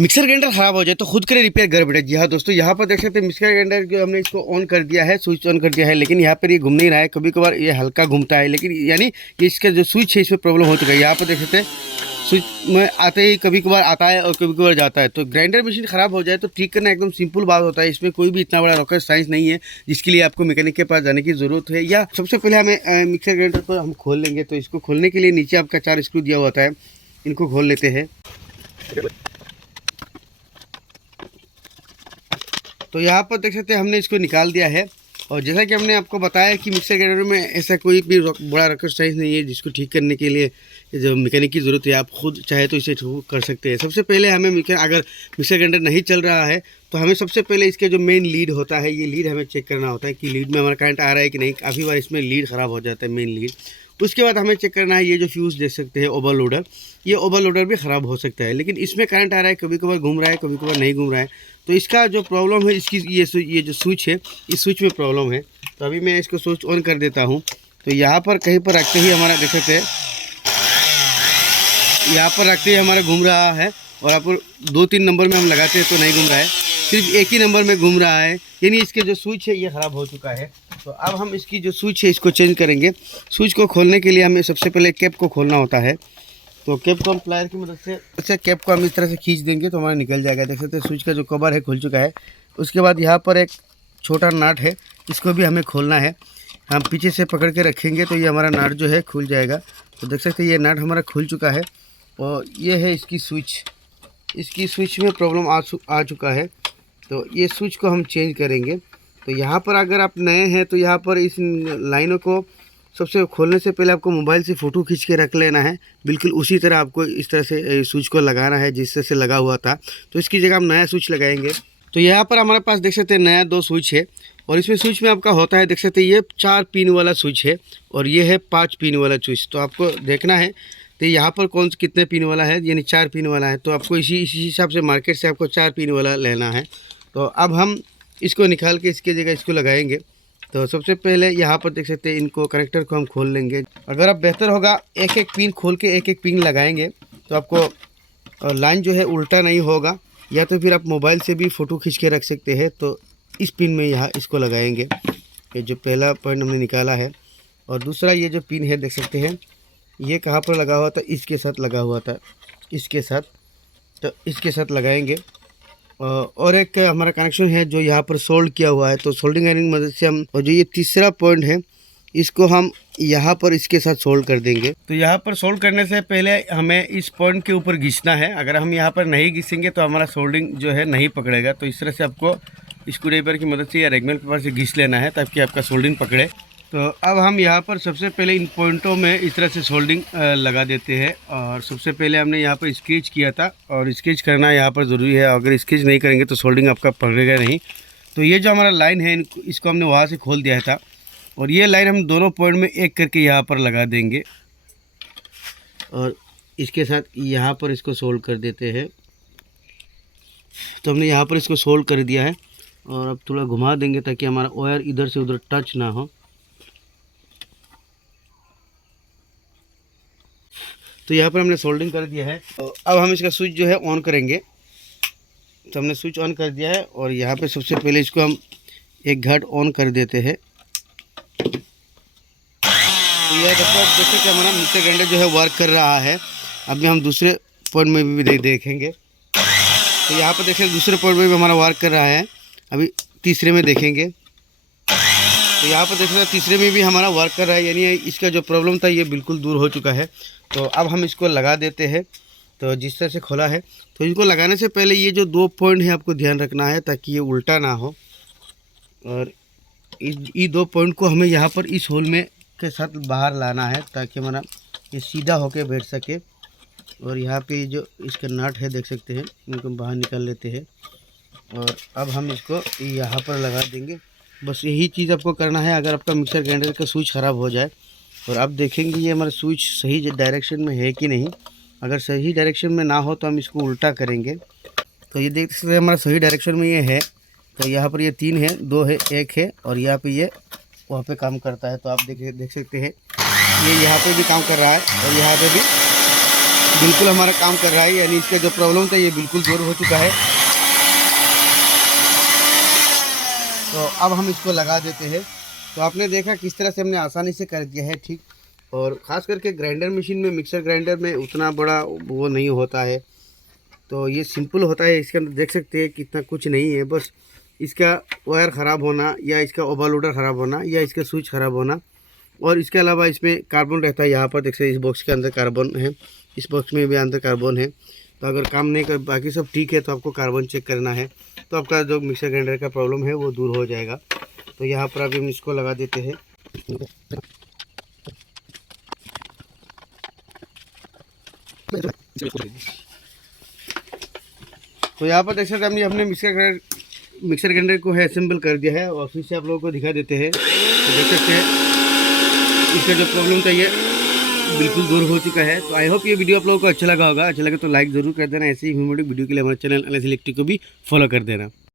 Mixer grinder ख़राब हो जाए तो खुद करे रिपेयर घर बैठे। जी हाँ दोस्तों, यहाँ पर देख सकते हैं मिक्सर ग्राइंडर जो हमने इसको ऑन कर दिया है, स्विच ऑन कर दिया है, लेकिन यहाँ पर ये घूम नहीं रहा है। कभी कभार ये हल्का घूमता है, लेकिन यानी ये इसका जो स्विच है इसमें प्रॉब्लम हो चुका है। यहाँ पर देख सकते हैं स्विच में आते ही कभी कभार आता है और कभी कभार जाता है। तो ग्राइंडर मशीन ख़राब हो जाए तो ठीक करना एकदम सिंपल बात होता है। इसमें कोई भी इतना बड़ा रॉकेट साइंस नहीं है जिसके लिए आपको मैकेनिक के पास जाने की ज़रूरत है। या सबसे पहले हमें मिक्सर ग्राइंडर को हम खोल लेंगे। तो इसको खोलने के लिए नीचे आपका 4 स्क्रू दिया होता है, इनको खोल लेते हैं। तो यहाँ पर देख सकते हैं हमने इसको निकाल दिया है। और जैसा कि हमने आपको बताया कि मिक्सर ग्राइंडर में ऐसा कोई भी बड़ा रॉकेट साइंस नहीं है जिसको ठीक करने के लिए जो मैकेनिक की ज़रूरत है। आप खुद चाहे तो इसे ठीक कर सकते हैं। सबसे पहले हमें अगर मिक्सर ग्राइंडर नहीं चल रहा है तो हमें सबसे पहले इसके जो मेन लीड होता है, ये लीड हमें चेक करना होता है कि लीड में हमारा करंट आ रहा है कि नहीं। काफ़ी बार इसमें लीड ख़राब हो जाता है, मेन लीड। उसके बाद हमें चेक करना है ये जो फ्यूज़ देख सकते हैं ओवरलोडर, ये ओवरलोडर भी ख़राब हो सकता है। लेकिन इसमें करंट आ रहा है, कभी कभार घूम रहा है, कभी कभार नहीं घूम रहा है। तो इसका जो प्रॉब्लम है इसकी ये जो स्विच है, इस स्विच में प्रॉब्लम है। तो अभी मैं इसको स्विच ऑन कर देता हूँ। तो यहाँ पर कहीं पर रखते ही हमारा देख सकते हैं, यहाँ पर रखते ही हमारा घूम रहा है। और आप 2-3 नंबर में हम लगाते हैं तो नहीं घूम रहा है, सिर्फ एक ही नंबर में घूम रहा है, यानी इसके जो स्विच है ये ख़राब हो चुका है। तो अब हम इसकी जो स्विच है इसको चेंज करेंगे। स्विच को खोलने के लिए हमें सबसे पहले कैप को खोलना होता है। तो कैप को हम प्लायर की मदद से कैप को हम इस तरह से खींच देंगे तो हमारा निकल जाएगा। देख सकते हैं स्विच का जो कवर है खुल चुका है। उसके बाद यहाँ पर एक छोटा नाट है, इसको भी हमें खोलना है। हम पीछे से पकड़ के रखेंगे तो ये हमारा नाट जो है खुल जाएगा। तो देख सकते हैं ये नाट हमारा खुल चुका है। और ये है इसकी स्विच, इसकी स्विच में प्रॉब्लम आ चुका है। तो ये स्विच को हम चेंज करेंगे। तो यहाँ पर अगर आप नए हैं तो यहाँ पर इस लाइनों को सबसे खोलने से पहले आपको मोबाइल से फ़ोटो खींच के रख लेना है। बिल्कुल उसी तरह आपको इस तरह से स्विच को लगाना है जिस तरह से लगा हुआ था। तो इसकी जगह हम नया स्विच लगाएंगे। तो यहाँ पर हमारे पास देख सकते हैं नया 2 स्विच है। और इसमें स्विच में आपका होता है, देख सकते हैं ये 4 पिन वाला स्विच है और ये है 5 पिन वाला स्विच। तो आपको देखना है तो यहाँ पर कौन कितने पिन वाला है, यानी 4 पिन वाला है। तो आपको इसी हिसाब से मार्केट से आपको 4 पिन वाला लेना है। तो अब हम इसको निकाल के इसकी जगह इसको लगाएंगे। तो सबसे पहले यहाँ पर देख सकते हैं इनको कनेक्टर को हम खोल लेंगे। अगर आप बेहतर होगा एक एक पिन खोल के एक एक पिन लगाएंगे तो आपको लाइन जो है उल्टा नहीं होगा। या तो फिर आप मोबाइल से भी फ़ोटो खींच के रख सकते हैं। तो इस पिन में यहाँ इसको लगाएंगे, ये जो पहला पॉइंट हमने निकाला है। और दूसरा ये जो पिन है देख सकते हैं ये कहाँ पर लगा हुआ था, इसके साथ लगा हुआ था, इसके साथ। तो इसके साथ लगाएंगे। और एक हमारा कनेक्शन है जो यहाँ पर सोल्ड किया हुआ है। तो सोल्डिंग आयरन की मदद से हम, और जो ये तीसरा पॉइंट है इसको हम यहाँ पर इसके साथ सोल्ड कर देंगे। तो यहाँ पर सोल्ड करने से पहले हमें इस पॉइंट के ऊपर घिसना है। अगर हम यहाँ पर नहीं घिसेंगे तो हमारा सोल्डिंग जो है नहीं पकड़ेगा। तो इस तरह से आपको स्क्रू ड्राइवर की मदद से या रेगमेल पेपर से घिस लेना है ताकि आपका सोल्डिंग पकड़े। तो अब हम यहाँ पर सबसे पहले इन पॉइंटों में इस तरह से सोल्डिंग लगा देते हैं। और सबसे पहले हमने यहाँ पर स्केच किया था और स्केच करना यहाँ पर ज़रूरी है। अगर स्केच नहीं करेंगे तो सोल्डिंग आपका पकड़ेगा नहीं। तो ये जो हमारा लाइन है इसको हमने वहाँ से खोल दिया था और ये लाइन हम दोनों पॉइंट में एक करके यहाँ पर लगा देंगे और इसके साथ यहाँ पर इसको सोल्ड कर देते हैं। तो हमने यहाँ पर इसको सोल्ड कर दिया है और अब थोड़ा घुमा देंगे ताकि हमारा वायर इधर से उधर टच ना हो। तो यहाँ पर हमने सोल्डिंग कर दिया है। तो अब हम इसका स्विच जो है ऑन करेंगे। तो हमने स्विच ऑन कर दिया है और यहाँ पे सबसे पहले इसको हम एक घाट ऑन कर देते हैं। तो यह देखो कि हमारा मिक्सर ग्राइंडर जो है वर्क कर रहा है। अभी हम दूसरे पॉइंट में भी देखेंगे। तो यहाँ पर देखें दूसरे पॉइंट में भी हमारा वर्क कर रहा है। अभी तीसरे में देखेंगे तो यहाँ पर देख रहे हैं तीसरे में भी हमारा वर्क कर रहा है, यानी इसका जो प्रॉब्लम था ये बिल्कुल दूर हो चुका है। तो अब हम इसको लगा देते हैं। तो जिस तरह से खोला है तो इसको लगाने से पहले ये जो 2 पॉइंट है आपको ध्यान रखना है ताकि ये उल्टा ना हो। और ये 2 पॉइंट को हमें यहाँ पर इस होल में के साथ बाहर लाना है ताकि हमारा ये सीधा होके बैठ सके। और यहाँ पे जो इसका नट है देख सकते हैं, इनको बाहर निकाल लेते हैं और अब हम इसको यहाँ पर लगा देंगे। बस यही चीज़ आपको करना है। अगर आपका मिक्सर ग्राइंडर का स्विच ख़राब हो जाए और आप देखेंगे ये हमारा स्विच सही डायरेक्शन में है कि नहीं। अगर सही डायरेक्शन में ना हो तो हम इसको उल्टा करेंगे। तो ये देख सकते हैं हमारा सही डायरेक्शन में ये है। तो यहाँ पर ये 3 है, 2 है, 1 है और यहाँ पे ये वहाँ पे काम करता है। तो आप देख सकते हैं ये यहाँ पे भी काम कर रहा है और यहाँ पे भी बिल्कुल हमारा काम कर रहा है, यानी इसका जो प्रॉब्लम था ये बिल्कुल दूर हो चुका है। तो अब हम इसको लगा देते हैं। तो आपने देखा किस तरह से हमने आसानी से कर दिया है ठीक। और ख़ास करके ग्राइंडर मशीन में, मिक्सर ग्राइंडर में उतना बड़ा वो नहीं होता है, तो ये सिंपल होता है। इसके अंदर देख सकते हैं कितना कुछ नहीं है, बस इसका वायर ख़राब होना या इसका ओवरलोडर ख़राब होना या इसका स्विच ख़राब होना। और इसके अलावा इसमें कार्बन रहता है, यहाँ पर देख सकते हैं इस बॉक्स के अंदर कार्बन है, इस बॉक्स में भी अंदर कार्बन है। तो अगर काम नहीं कर, बाकी सब ठीक है, तो आपको कार्बन चेक करना है, तो आपका जो मिक्सर ग्राइंडर का प्रॉब्लम है वो दूर हो जाएगा। तो यहाँ पर अभी हम इसको लगा देते हैं। तो यहाँ पर देख सकते हैं हमने मिक्सर ग्राइंडर को है असेंबल कर दिया है, और फिर से आप लोगों को दिखा देते हैं। तो देख सकते हैं इसका जो प्रॉब्लम था ये बिल्कुल दूर हो चुका है। तो आई होप ये वीडियो आप लोगों को अच्छा लगा होगा। अच्छा लगे तो लाइक ज़रूर कर देना। ऐसे ही वीडियो के लिए हमारे चैनल एनएस इलेक्ट्रिक को भी फॉलो कर देना।